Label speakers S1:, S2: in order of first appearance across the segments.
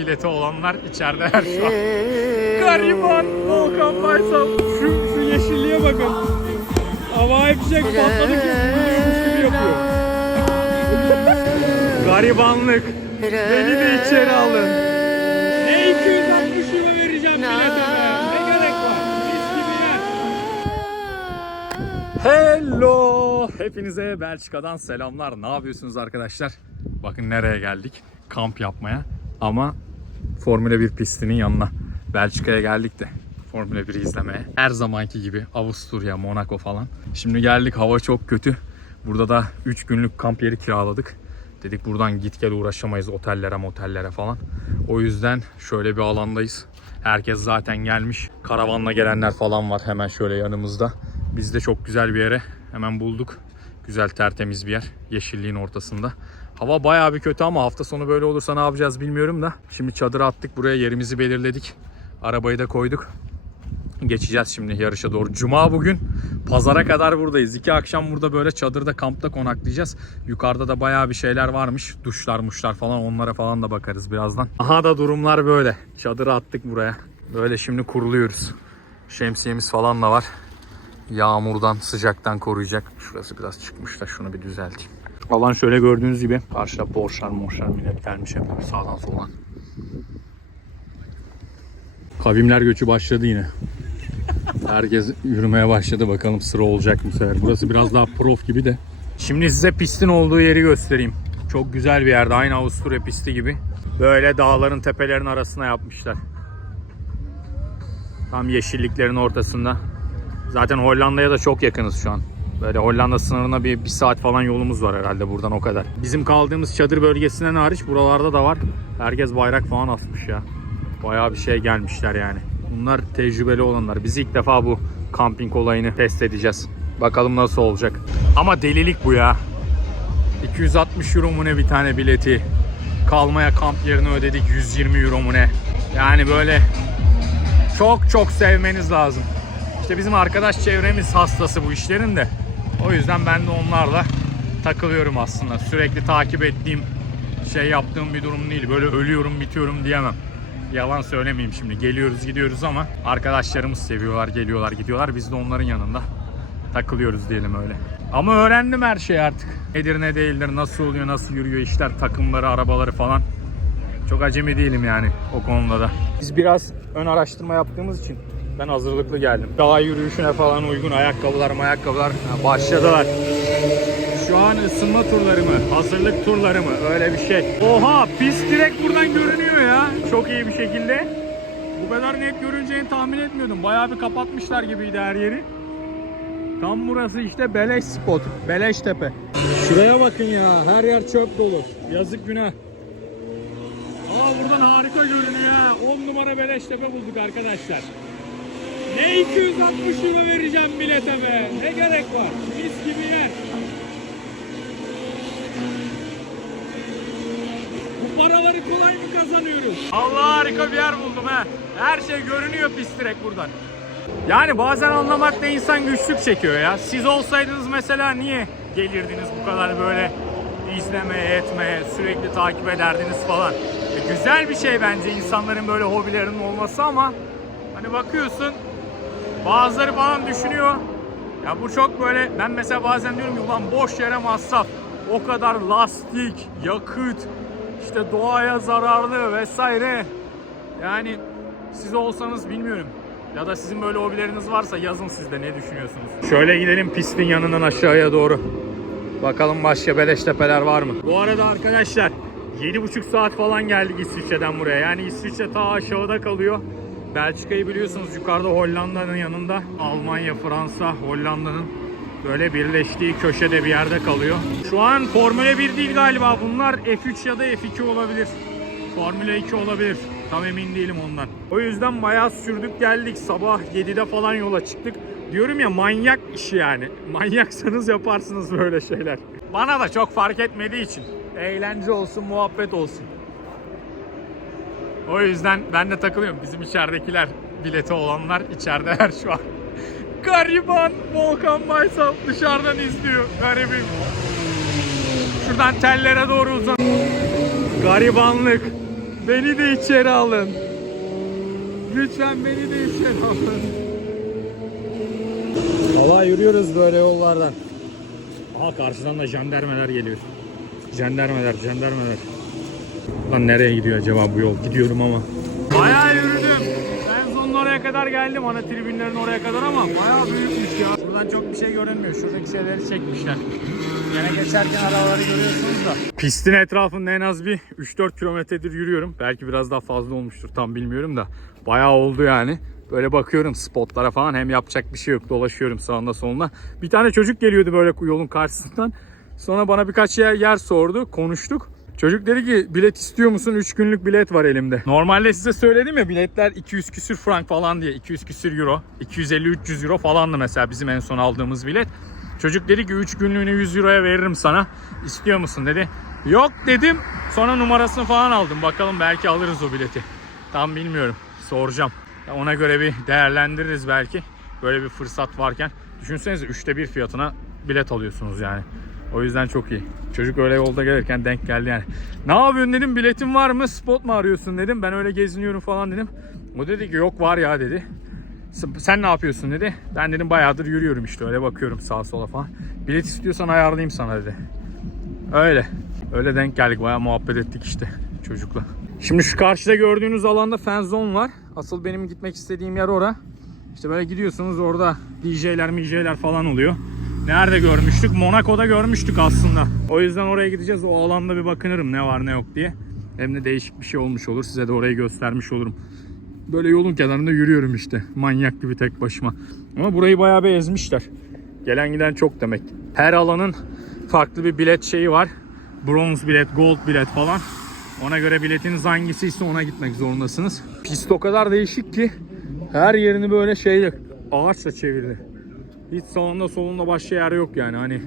S1: bileti olanlar içerideler şu an. Gariban Volkan Baysal. Şu, şu yeşilliğe bakın. Havai fişek patladı kesiliyormuş gibi yapıyor. Garibanlık. Beni de içeri alın. Ne 260 euro vereceğim bilete. Ne gerek var? Hello! Hepinize Belçika'dan selamlar. Ne yapıyorsunuz arkadaşlar? Bakın nereye geldik? Kamp yapmaya. Ama Formula 1 pistinin yanına. Belçika'ya geldik de Formula 1'i izlemeye. Her zamanki gibi Avusturya, Monaco falan. Şimdi geldik hava çok kötü. Burada da 3 günlük kamp yeri kiraladık. Dedik buradan git gel uğraşamayız otellere motellere falan. O yüzden şöyle bir alandayız. Herkes zaten gelmiş. Karavanla gelenler falan var hemen şöyle yanımızda. Biz de çok güzel bir yere hemen bulduk. Güzel tertemiz bir yer. Yeşilliğin ortasında. Hava bayağı bir kötü ama hafta sonu böyle olursa ne yapacağız bilmiyorum da. Şimdi çadıra attık buraya yerimizi belirledik. Arabayı da koyduk. Geçeceğiz şimdi yarışa doğru. Cuma bugün pazara kadar buradayız. İki akşam burada böyle çadırda kampta konaklayacağız. Yukarıda da bayağı bir şeyler varmış. Duşlar muşlar falan onlara falan da bakarız birazdan. Aha da durumlar böyle. Çadırı attık buraya. Böyle şimdi kuruluyoruz. Şemsiyemiz falan da var. Yağmurdan, sıcaktan koruyacak. Şurası biraz çıkmış da şunu bir düzelteyim. Alan şöyle gördüğünüz gibi karşıda Porsche'lar, Morsche'lar millet gelmiş hep sağdan soldan. Kavimler göçü başladı yine. Herkes yürümeye başladı. Bakalım sıra olacak mı sefer. Burası biraz daha prof gibi de. Şimdi size pistin olduğu yeri göstereyim. Çok güzel bir yerde. Aynı Avusturya pisti gibi. Böyle dağların tepelerin arasına yapmışlar. Tam yeşilliklerin ortasında. Zaten Hollanda'ya da çok yakınız şu an. Böyle Hollanda sınırına bir, bir saat falan yolumuz var herhalde buradan o kadar. Bizim kaldığımız çadır bölgesinden hariç buralarda da var. Herkes bayrak falan asmış ya. Bayağı bir şey gelmişler yani. Bunlar tecrübeli olanlar. Biz ilk defa bu kamping olayını test edeceğiz. Bakalım nasıl olacak. Ama delilik bu ya. 260 euro mu ne bir tane bileti. Kalmaya kamp yerini ödedik 120 euro mu ne. Yani böyle çok çok sevmeniz lazım. İşte bizim arkadaş çevremiz hastası bu işlerin de. O yüzden ben de onlarla takılıyorum aslında. Sürekli takip ettiğim, şey yaptığım bir durum değil. Böyle ölüyorum, bitiyorum diyemem. Yalan söylemeyeyim şimdi. Geliyoruz, gidiyoruz ama arkadaşlarımız seviyorlar, geliyorlar, gidiyorlar. Biz de onların yanında takılıyoruz diyelim öyle. Ama öğrendim her şeyi artık. Nedir ne değildir, nasıl oluyor, nasıl yürüyor işler, takımları, arabaları falan. Çok acemi değilim yani o konuda da. Biz biraz ön araştırma yaptığımız için ben hazırlıklı geldim. Dağ yürüyüşüne falan uygun ayakkabılar ayakkabılar başladılar. Şu an ısınma turları mı? Hazırlık turları mı? Öyle bir şey. Oha pist direkt buradan görünüyor ya. Çok iyi bir şekilde. Bu kadar net görüneceğini tahmin etmiyordum. Bayağı bir kapatmışlar gibiydi her yeri. Tam burası işte beleş spot. Beleş tepe. Şuraya bakın ya. Her yer çöp dolu. Yazık günah. Aa buradan harika görünüyor ha. 10 numara Beleştepe bulduk arkadaşlar. Ne 260 euro vereceğim bilete be. Ne gerek var? Mis gibi yer. Bu paraları kolay mı kazanıyoruz? Allah harika bir yer buldum ha. Her şey görünüyor pist direkt buradan. Yani bazen anlamakta insan güçlük çekiyor ya. Siz olsaydınız mesela niye gelirdiniz bu kadar böyle izlemeye, etmeye, sürekli takip ederdiniz falan. E, güzel bir şey bence insanların böyle hobilerinin olması ama hani bakıyorsun bazıları falan düşünüyor. Ya bu çok böyle ben mesela bazen diyorum ki ulan boş yere masraf. O kadar lastik, yakıt, işte doğaya zararlı vesaire. Yani siz olsanız bilmiyorum. Ya da sizin böyle hobileriniz varsa yazın siz de ne düşünüyorsunuz? Şöyle gidelim pistin yanından aşağıya doğru. Bakalım başka beleş tepeler var mı? Bu arada arkadaşlar 7,5 saat falan geldik İsviçre'den buraya. Yani İsviçre ta aşağıda kalıyor. Belçika'yı biliyorsunuz yukarıda Hollanda'nın yanında. Almanya, Fransa, Hollanda'nın böyle birleştiği köşede bir yerde kalıyor. Şu an Formula 1 değil galiba. Bunlar F3 ya da F2 olabilir. Formula 2 olabilir. Tam emin değilim ondan. O yüzden bayağı sürdük geldik. Sabah 7'de falan yola çıktık. Diyorum ya manyak işi yani. Manyaksanız yaparsınız böyle şeyler. Bana da çok fark etmediği için. Eğlence olsun, muhabbet olsun. O yüzden ben de takılıyorum. Bizim içeridekiler, bileti olanlar içerideler şu an. Gariban Volkan Baysal dışarıdan izliyor. Garibim. Şuradan tellere doğru uzan. Garibanlık. Beni de içeri alın. Lütfen beni de içeri alın. Valla yürüyoruz böyle yollardan. Aha karşıdan da jandarmalar geliyor. Jandarmalar, jandarmalar. Lan nereye gidiyor acaba bu yol? Gidiyorum ama. Bayağı yürüdüm. En sonun oraya kadar geldim. Ana tribünlerin oraya kadar ama bayağı büyükmüş ya. Buradan çok bir şey görünmüyor. Şuradaki şeyleri çekmişler. Yine geçerken arabaları görüyorsunuz da. Pistin etrafında en az bir 3-4 kilometredir yürüyorum. Belki biraz daha fazla olmuştur tam bilmiyorum da. Bayağı oldu yani. Böyle bakıyorum spotlara falan hem yapacak bir şey yok dolaşıyorum sağında solunda. Bir tane çocuk geliyordu böyle yolun karşısından. Sonra bana birkaç yer, yer sordu konuştuk. Çocuk dedi ki bilet istiyor musun? 3 günlük bilet var elimde. Normalde size söyledim ya biletler 200 küsür frank falan diye. 200 küsür euro. 250-300 euro falandı mesela bizim en son aldığımız bilet. Çocuk dedi ki 3 günlüğünü 100 euroya veririm sana. İstiyor musun dedi. Yok dedim. Sonra numarasını falan aldım. Bakalım belki alırız o bileti. Tam bilmiyorum. Soracağım. Ona göre bir değerlendiririz belki. Böyle bir fırsat varken. Düşünsenize üçte bir fiyatına bilet alıyorsunuz yani. O yüzden çok iyi. Çocuk öyle yolda gelirken denk geldi yani. Ne yapıyorsun dedim biletin var mı spot mu arıyorsun dedim. Ben öyle geziniyorum falan dedim. O dedi ki yok var ya dedi. Sen ne yapıyorsun dedi. Ben dedim bayağıdır yürüyorum işte öyle bakıyorum sağa sola falan. Bilet istiyorsan ayarlayayım sana dedi. Öyle. Öyle denk geldik bayağı muhabbet ettik işte çocukla. Şimdi şu karşıda gördüğünüz alanda fan zone var. Asıl benim gitmek istediğim yer ora. İşte böyle gidiyorsunuz orada DJ'ler MJ'ler falan oluyor. Nerede görmüştük? Monaco'da görmüştük aslında. O yüzden oraya gideceğiz. O alanda bir bakınırım ne var ne yok diye. Hem de değişik bir şey olmuş olur. Size de orayı göstermiş olurum. Böyle yolun kenarında yürüyorum işte. Manyak gibi tek başıma. Ama burayı bayağı bir ezmişler. Gelen giden çok demek. Her alanın farklı bir bilet şeyi var. Bronz bilet, gold bilet falan. Ona göre biletiniz hangisiyse ona gitmek zorundasınız. Pist o kadar değişik ki her yerini böyle şeyle ağaçla çevirdi. Hiç sağında solunda başka yer yok yani hani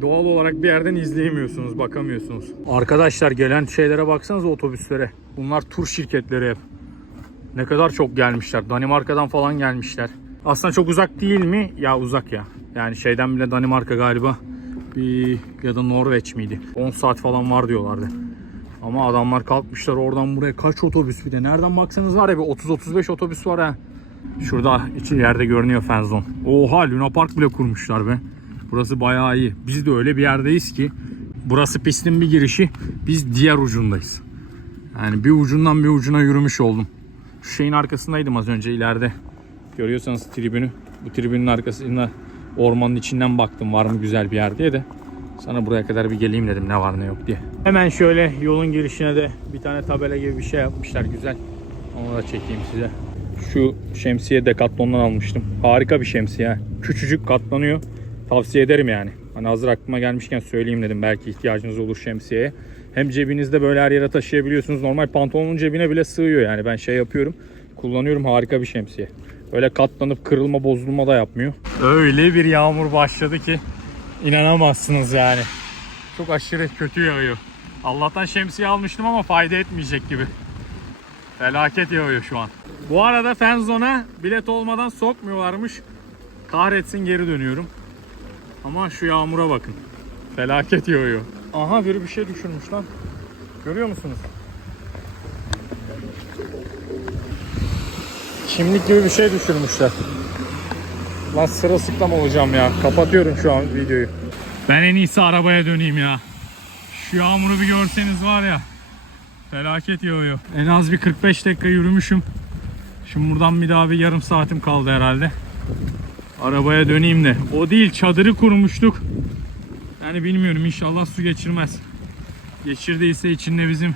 S1: doğal olarak bir yerden izleyemiyorsunuz, bakamıyorsunuz. Arkadaşlar gelen şeylere baksanız otobüslere. Bunlar tur şirketleri hep. Ne kadar çok gelmişler. Danimarka'dan falan gelmişler. Aslında çok uzak değil mi? Ya uzak ya. Yani şeyden bile Danimarka galiba bir ya da Norveç miydi? 10 saat falan var diyorlardı. Ama adamlar kalkmışlar oradan buraya kaç otobüs bir de. Nereden baksanız var ya bir 30-35 otobüs var ha. Şurada içi yerde görünüyor Fenzon. Oha Luna Park bile kurmuşlar be. Burası bayağı iyi. Biz de öyle bir yerdeyiz ki burası pistin bir girişi. Biz diğer ucundayız. Yani bir ucundan bir ucuna yürümüş oldum. Şu şeyin arkasındaydım az önce ileride. Görüyorsanız tribünü. Bu tribünün arkasında ormanın içinden baktım var mı güzel bir yer diye de. Sana buraya kadar bir geleyim dedim ne var ne yok diye. Hemen şöyle yolun girişine de bir tane tabela gibi bir şey yapmışlar güzel. Onu da çekeyim size. Şu şemsiye Decathlon'dan almıştım. Harika bir şemsiye. Küçücük katlanıyor. Tavsiye ederim yani. Hani hazır aklıma gelmişken söyleyeyim dedim. Belki ihtiyacınız olur şemsiyeye. Hem cebinizde böyle her yere taşıyabiliyorsunuz. Normal pantolonun cebine bile sığıyor yani. Ben şey yapıyorum. Kullanıyorum harika bir şemsiye. Öyle katlanıp kırılma bozulma da yapmıyor. Öyle bir yağmur başladı ki inanamazsınız yani. Çok aşırı kötü yağıyor. Allah'tan şemsiye almıştım ama fayda etmeyecek gibi. Felaket yağıyor şu an. Bu arada Fenzone'a bilet olmadan sokmuyorlarmış. Kahretsin geri dönüyorum. Ama şu yağmura bakın. Felaket yağıyor. Aha biri bir şey düşürmüş lan. Görüyor musunuz? Çimlik gibi bir şey düşürmüşler. Lan sırılsıklam olacağım ya. Kapatıyorum şu an videoyu. Ben en iyisi arabaya döneyim ya. Şu yağmuru bir görseniz var ya. Felaket yağıyor. En az bir 45 dakika yürümüşüm. Şimdi buradan bir daha bir yarım saatim kaldı herhalde. Arabaya döneyim de. O değil çadırı kurmuştuk. Yani bilmiyorum inşallah su geçirmez. Geçirdiyse içinde bizim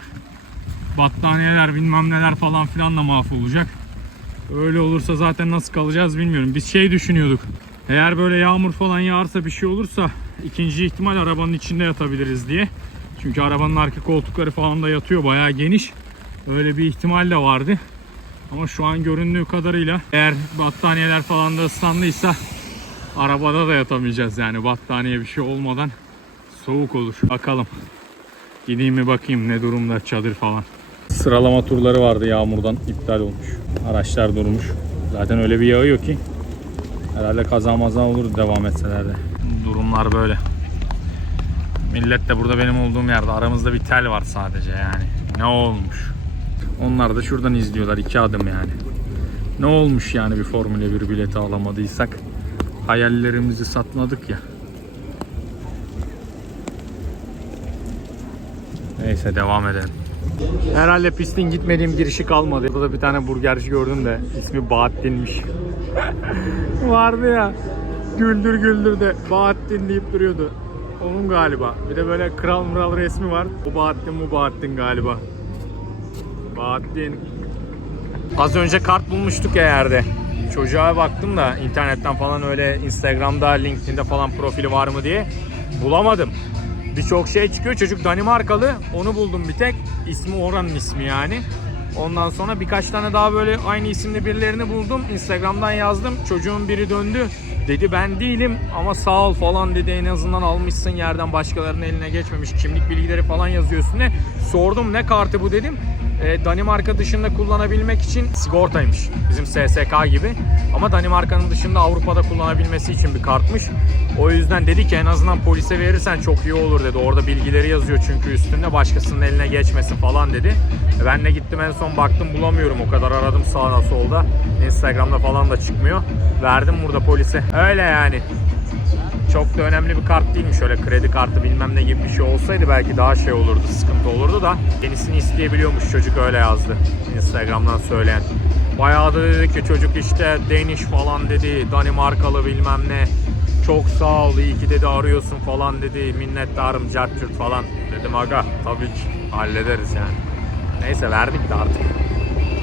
S1: battaniyeler bilmem neler falan filan da mahvolacak. Öyle olursa zaten nasıl kalacağız bilmiyorum. Biz şey düşünüyorduk. Eğer böyle yağmur falan yağarsa bir şey olursa ikinci ihtimal arabanın içinde yatabiliriz diye. Çünkü arabanın arka koltukları falan da yatıyor bayağı geniş. Öyle bir ihtimal de vardı. Ama şu an göründüğü kadarıyla eğer battaniyeler falan da ıslandıysa arabada da yatamayacağız yani battaniye bir şey olmadan soğuk olur. Bakalım. Gideyim mi bakayım ne durumda çadır falan. Sıralama turları vardı yağmurdan iptal olmuş. Araçlar durmuş. Zaten öyle bir yağıyor ki herhalde kaza olur devam etseler de. Durumlar böyle. Millet de burada benim olduğum yerde aramızda bir tel var sadece yani. Ne olmuş? Onlar da şuradan izliyorlar iki adım yani. Ne olmuş yani bir Formula 1 bileti alamadıysak? Hayallerimizi satmadık ya. Neyse devam edelim. Herhalde pistin gitmediğim girişi kalmadı. Burada bir tane burgerci gördüm de ismi Bahattin'miş. Vardı ya. Güldür güldür de Bahattin deyip duruyordu. Onun galiba. Bir de böyle kral mıral resmi var. Bu Bahattin bu Bahattin galiba. Bahattin. Az önce kart bulmuştuk ya yerde. Çocuğa baktım da internetten falan öyle Instagram'da, LinkedIn'de falan profili var mı diye. Bulamadım. Birçok şey çıkıyor. Çocuk Danimarkalı. Onu buldum bir tek. İsmi oranın ismi yani. Ondan sonra birkaç tane daha böyle aynı isimli birilerini buldum. Instagram'dan yazdım. Çocuğun biri döndü. Dedi ben değilim ama sağ ol falan dedi. En azından almışsın yerden başkalarının eline geçmemiş. Kimlik bilgileri falan yazıyor üstüne. Sordum ne kartı bu dedim. E, Danimarka dışında kullanabilmek için sigortaymış. Bizim SSK gibi. Ama Danimarka'nın dışında Avrupa'da kullanabilmesi için bir kartmış. O yüzden dedi ki en azından polise verirsen çok iyi olur dedi. Orada bilgileri yazıyor çünkü üstünde başkasının eline geçmesin falan dedi. E, Ben de gittim en son baktım bulamıyorum o kadar aradım sağda solda. Instagram'da falan da çıkmıyor. Verdim burada polise. Öyle yani. Çok da önemli bir kart değilmiş öyle kredi kartı bilmem ne gibi bir şey olsaydı belki daha şey olurdu sıkıntı olurdu da yenisini isteyebiliyormuş çocuk öyle yazdı Instagram'dan söyleyen. Bayağı da dedi ki çocuk işte Danish falan dedi Danimarkalı bilmem ne çok sağ ol iyi ki dedi arıyorsun falan dedi minnettarım cartçurt falan dedim aga tabii ki hallederiz yani. Neyse verdik de artık.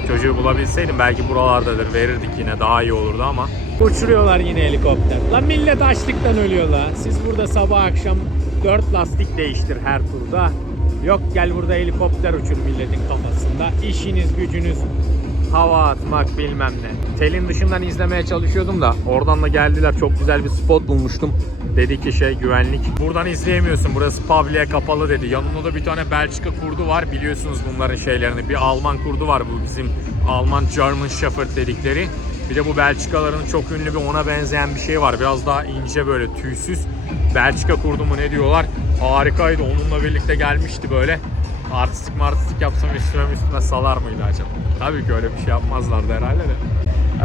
S1: Çocuğu bulabilseydim belki buralardadır verirdik yine daha iyi olurdu ama
S2: Uçuruyorlar yine helikopter. Lan millet açlıktan ölüyor la. Siz burada sabah akşam dört lastik değiştir her turda. Yok gel burada helikopter uçur milletin kafasında. İşiniz gücünüz hava atmak bilmem ne.
S1: Telin dışından izlemeye çalışıyordum da oradan da geldiler çok güzel bir spot bulmuştum. Dedi ki şey güvenlik. Buradan izleyemiyorsun burası public'e kapalı dedi. Yanında da bir tane Belçika kurdu var biliyorsunuz bunların şeylerini. Bir Alman kurdu var bu bizim Alman German Shepherd dedikleri. Bir de bu Belçikaların çok ünlü bir ona benzeyen bir şey var. Biraz daha ince böyle tüysüz. Belçika kurdu mu ne diyorlar. Harikaydı. Onunla birlikte gelmişti böyle. Artistik martistik yapsam üstüme üstüme salar mıydı acaba? Tabii ki öyle bir şey yapmazlardı herhalde de.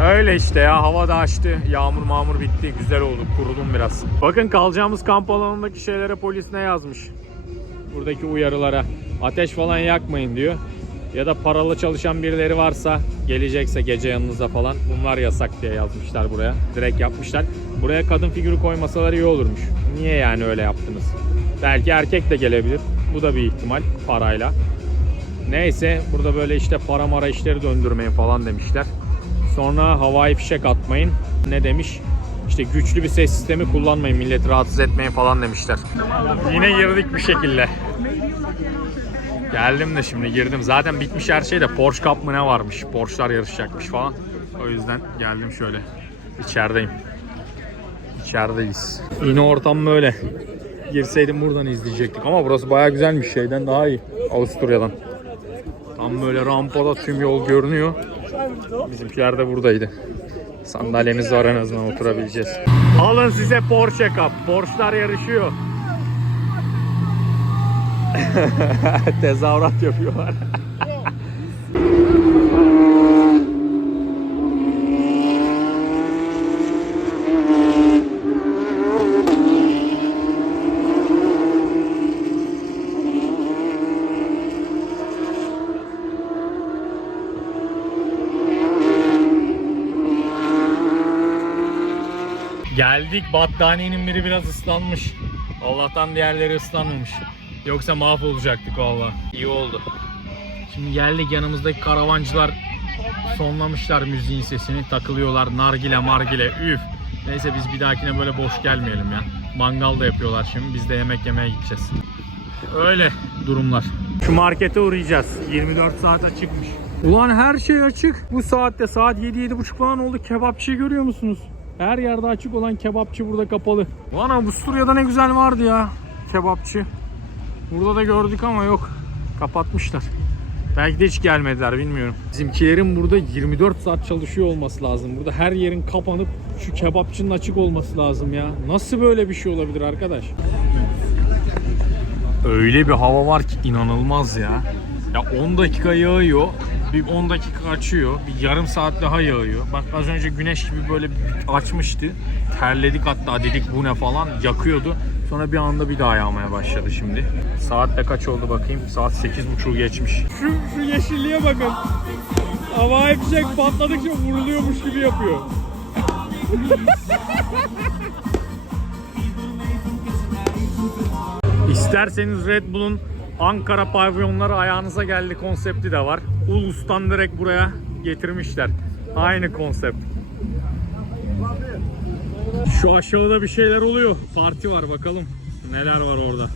S1: Öyle işte ya hava da açtı. Yağmur mağmur bitti. Güzel oldu. Kurudum biraz. Bakın kalacağımız kamp alanındaki şeylere polis ne yazmış? Buradaki uyarılara. Ateş falan yakmayın diyor. Ya da paralı çalışan birileri varsa gelecekse gece yanınıza falan bunlar yasak diye yazmışlar buraya. Direkt yapmışlar. Buraya kadın figürü koymasalar iyi olurmuş. Niye yani öyle yaptınız? Belki erkek de gelebilir. Bu da bir ihtimal parayla. Neyse burada böyle işte para mara işleri döndürmeyin falan demişler. Sonra havai fişek atmayın. Ne demiş? İşte güçlü bir ses sistemi kullanmayın, milleti rahatsız etmeyin falan demişler. Yine girdik bir şekilde. Geldim de şimdi girdim. Zaten bitmiş her şey de Porsche Cup mı ne varmış? Porsche'lar yarışacakmış falan. O yüzden geldim şöyle. İçerideyim. İçerideyiz. Yine ortam böyle. Girseydim buradan izleyecektik ama burası baya güzelmiş şeyden daha iyi. Avusturya'dan. Tam böyle rampada tüm yol görünüyor. Bizimkiler de buradaydı. Sandalyemiz var en azından oturabileceğiz. Alın size Porsche Cup. Porsche'lar yarışıyor. Tezahürat yapıyorlar. Geldik battaniyenin biri biraz ıslanmış. Allah'tan diğerleri ıslanmamış. Yoksa mahvolacaktık valla. İyi oldu. Şimdi geldik yanımızdaki karavancılar sonlamışlar müziğin sesini. Takılıyorlar nargile margile üf. Neyse biz bir dahakine böyle boş gelmeyelim ya. Mangal da yapıyorlar şimdi. Biz de yemek yemeye gideceğiz. Öyle durumlar. Şu markete uğrayacağız. 24 saat açıkmış. Ulan her şey açık. Bu saatte saat 7-7.30 falan oldu. Kebapçıyı görüyor musunuz? Her yerde açık olan kebapçı burada kapalı. Ulan Avusturya'da ne güzel vardı ya kebapçı. Burada da gördük ama yok. Kapatmışlar. Belki de hiç gelmediler bilmiyorum. Bizimkilerin burada 24 saat çalışıyor olması lazım. Burada her yerin kapanıp şu kebapçının açık olması lazım ya. Nasıl böyle bir şey olabilir arkadaş? Öyle bir hava var ki inanılmaz ya. Ya 10 dakika yağıyor. Bir 10 dakika açıyor. Bir yarım saat daha yağıyor. Bak az önce güneş gibi böyle açmıştı. Terledik hatta dedik bu ne falan yakıyordu. Sonra bir anda bir daha yağmaya başladı şimdi. Saat de kaç oldu bakayım? Saat 8.30 geçmiş.
S2: Şu, şu yeşilliğe bakın. Havai fişek patladıkça vuruluyormuş gibi yapıyor.
S1: İsterseniz Red Bull'un Ankara pavyonları ayağınıza geldi konsepti de var. Ulus'tan direkt buraya getirmişler. Aynı konsept. Şu aşağıda bir şeyler oluyor. Parti var bakalım. Neler var orada.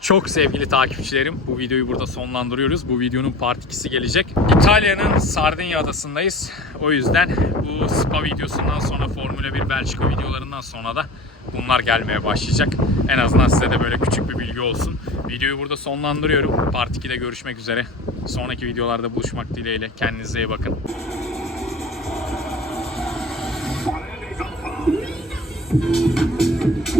S1: Çok sevgili takipçilerim, bu videoyu burada sonlandırıyoruz. Bu videonun part 2'si gelecek. İtalya'nın Sardinya adasındayız. O yüzden bu Spa videosundan sonra Formula 1 Belçika videolarından sonra da bunlar gelmeye başlayacak. En azından size de böyle küçük bir bilgi olsun. Videoyu burada sonlandırıyorum. Part 2'de görüşmek üzere. Sonraki videolarda buluşmak dileğiyle. Kendinize iyi bakın.
S3: Thank